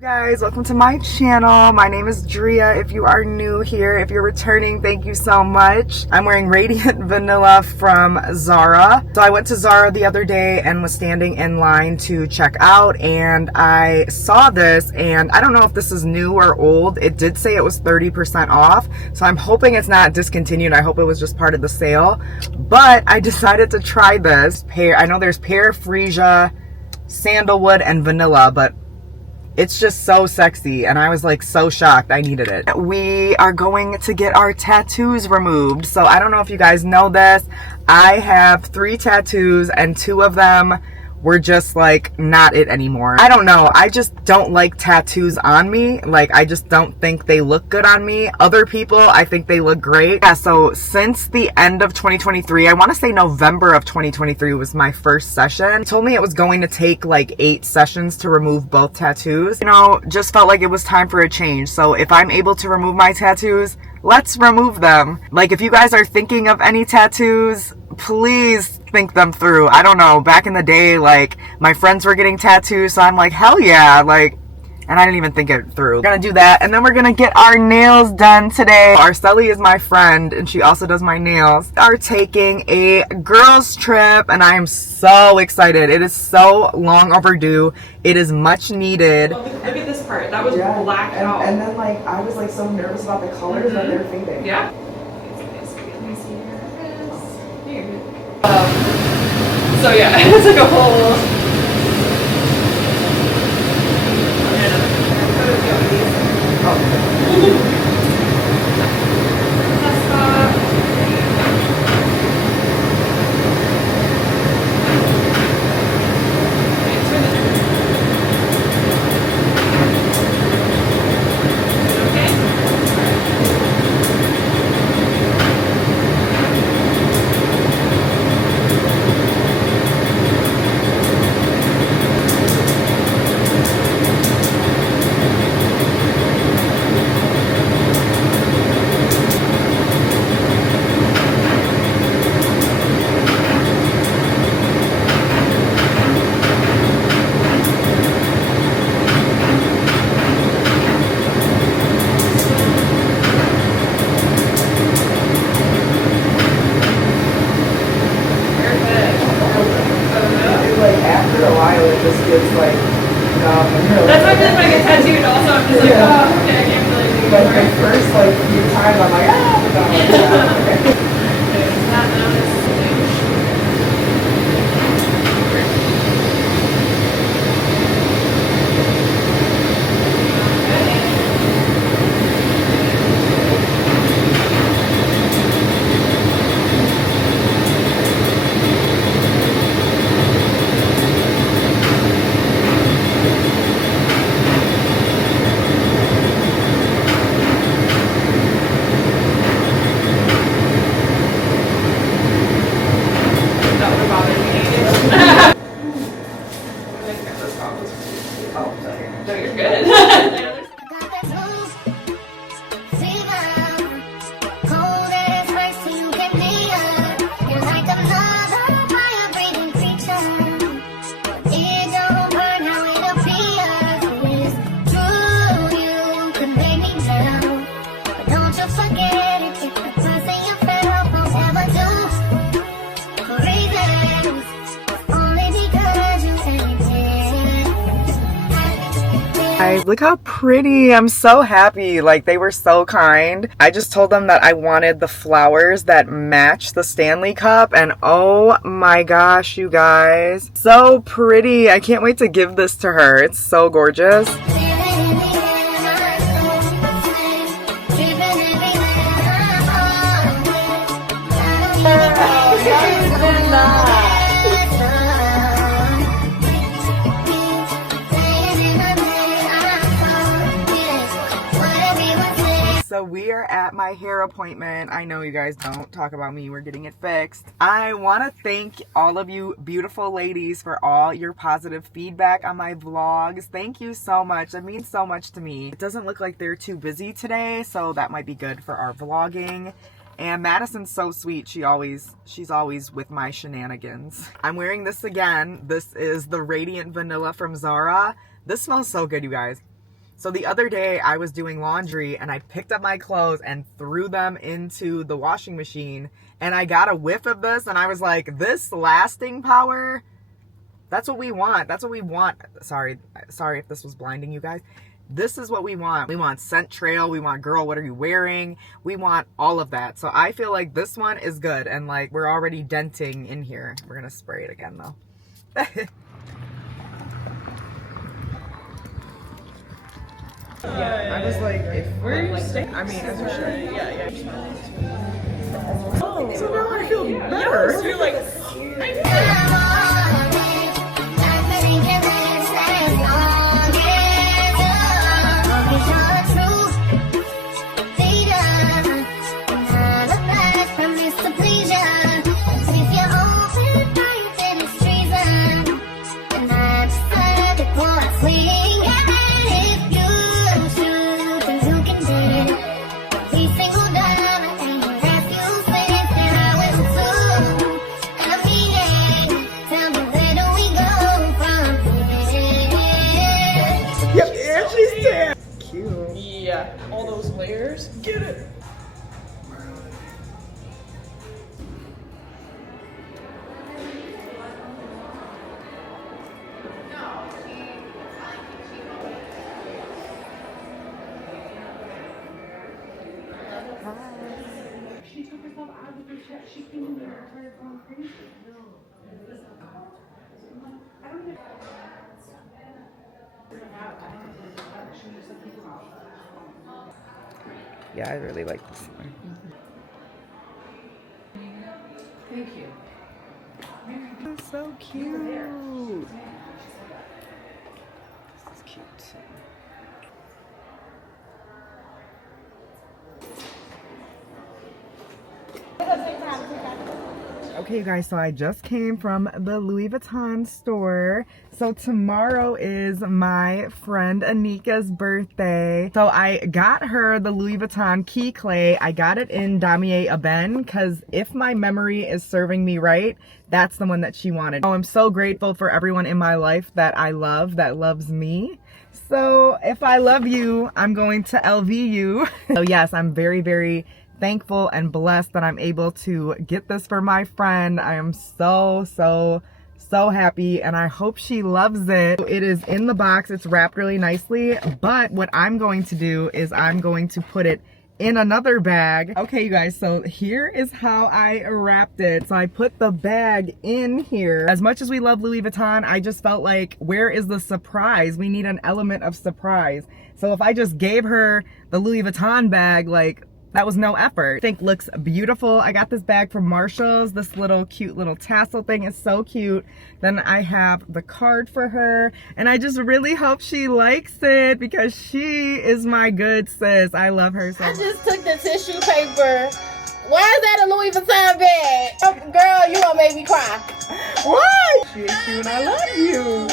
Guys, welcome to my channel. My name is Drea. If you are new here, if you're returning, thank you so much. I'm wearing Radiant Vanilla from Zara. So I went to Zara the other day and was standing in line to check out, and I saw this, and I don't know if this is new or old. It did say it was 30% off, so I'm hoping it's not discontinued. I hope it was just part of the sale, but I decided to try this pear. I know there's pear, freesia, sandalwood, and vanilla, but it's just so sexy, and I was like so shocked. I needed it. We are going to get our tattoos removed. So I don't know if you guys know this. I have 3 tattoos, and 2 of them were just like not it anymore. I don't know. I just don't like tattoos on me. Like, I just don't think they look good on me. Other people, I think they look great. Yeah, so since the end of 2023, I want to say November of 2023 was my first session. It told me it was going to take like 8 sessions to remove both tattoos. You know, just felt like it was time for a change. So if I'm able to remove my tattoos, let's remove them. Like, if you guys are thinking of any tattoos, please think them through. I don't know, back in the day, like, my friends were getting tattoos, so I'm like, hell yeah, like, and I didn't even think it through. We're gonna do that, and then we're gonna get our nails done today. Arceli is my friend, and she also does my nails. We are taking a girls trip, and I am so excited. It is so long overdue. It is much needed. Look at this part. That was blacked out. And then, like, I was like so nervous about the colors, but they're fading. Yeah. So yeah, it's like a whole. That's how I feel like when I get tattooed also. I'm just like, oh, okay, I can't really do it. Like, the first, like, few times, I'm like, ah, but I'm like, okay. It's not noticed. No, you're good. Guys, look how pretty. I'm so happy. Like, they were so kind. I just told them that I wanted the flowers that match the Stanley cup, and oh my gosh, you guys, so pretty. I can't wait to give this to her. It's so gorgeous. So we are at my hair appointment. I know you guys don't talk about me. We're getting it fixed. I want to thank all of you beautiful ladies for all your positive feedback on my vlogs. Thank you so much. It means so much to me. It doesn't look like they're too busy today, so that might be good for our vlogging. And Madison's so sweet. She's always with my shenanigans. I'm wearing this again. This is the Radiant Vanilla from Zara. This smells so good, you guys. So the other day I was doing laundry and I picked up my clothes and threw them into the washing machine, and I got a whiff of this and I was like, this lasting power, that's what we want. That's what we want. Sorry if this was blinding you guys. This is what we want. We want scent trail. We want girl, what are you wearing? We want all of that. So I feel like this one is good, and like we're already denting in here. We're gonna spray it again though. Yeah, I was like, if where are you staying? I mean, as you should. Yeah. Oh, so now I feel better. So you're like, yeah, all those layers. Get it. She took herself out of the chat. She came in there and started going crazy. I don't even. Yeah, I really like this one. Thank you. That's so cute. This is cute. Okay, you guys, so I just came from the Louis Vuitton store. So tomorrow is my friend Anika's birthday. So I got her the Louis Vuitton key clay. I got it in Damier Ebene because if my memory is serving me right, that's the one that she wanted. Oh, I'm so grateful for everyone in my life that I love, that loves me. So if I love you, I'm going to LV you. So yes, I'm very, very thankful and blessed that I'm able to get this for my friend. I am so happy, and I hope she loves it. It is in the box. It's wrapped really nicely, but what I'm going to do is I'm going to put it in another bag. Okay, you guys, so here is how I wrapped it. So I put the bag in here. As much as we love Louis Vuitton, I just felt like, where is the surprise? We need an element of surprise. So if I just gave her the Louis Vuitton bag, like, that was no effort. I think looks beautiful. I got this bag from Marshall's. This little cute little tassel thing is so cute. Then I have the card for her, and I just really hope she likes it because she is my good sis. I love her so much. I just took the tissue paper. Why is that a Louis Vuitton bag? Oh, girl, you gonna make me cry. Why? She is cute and I love you.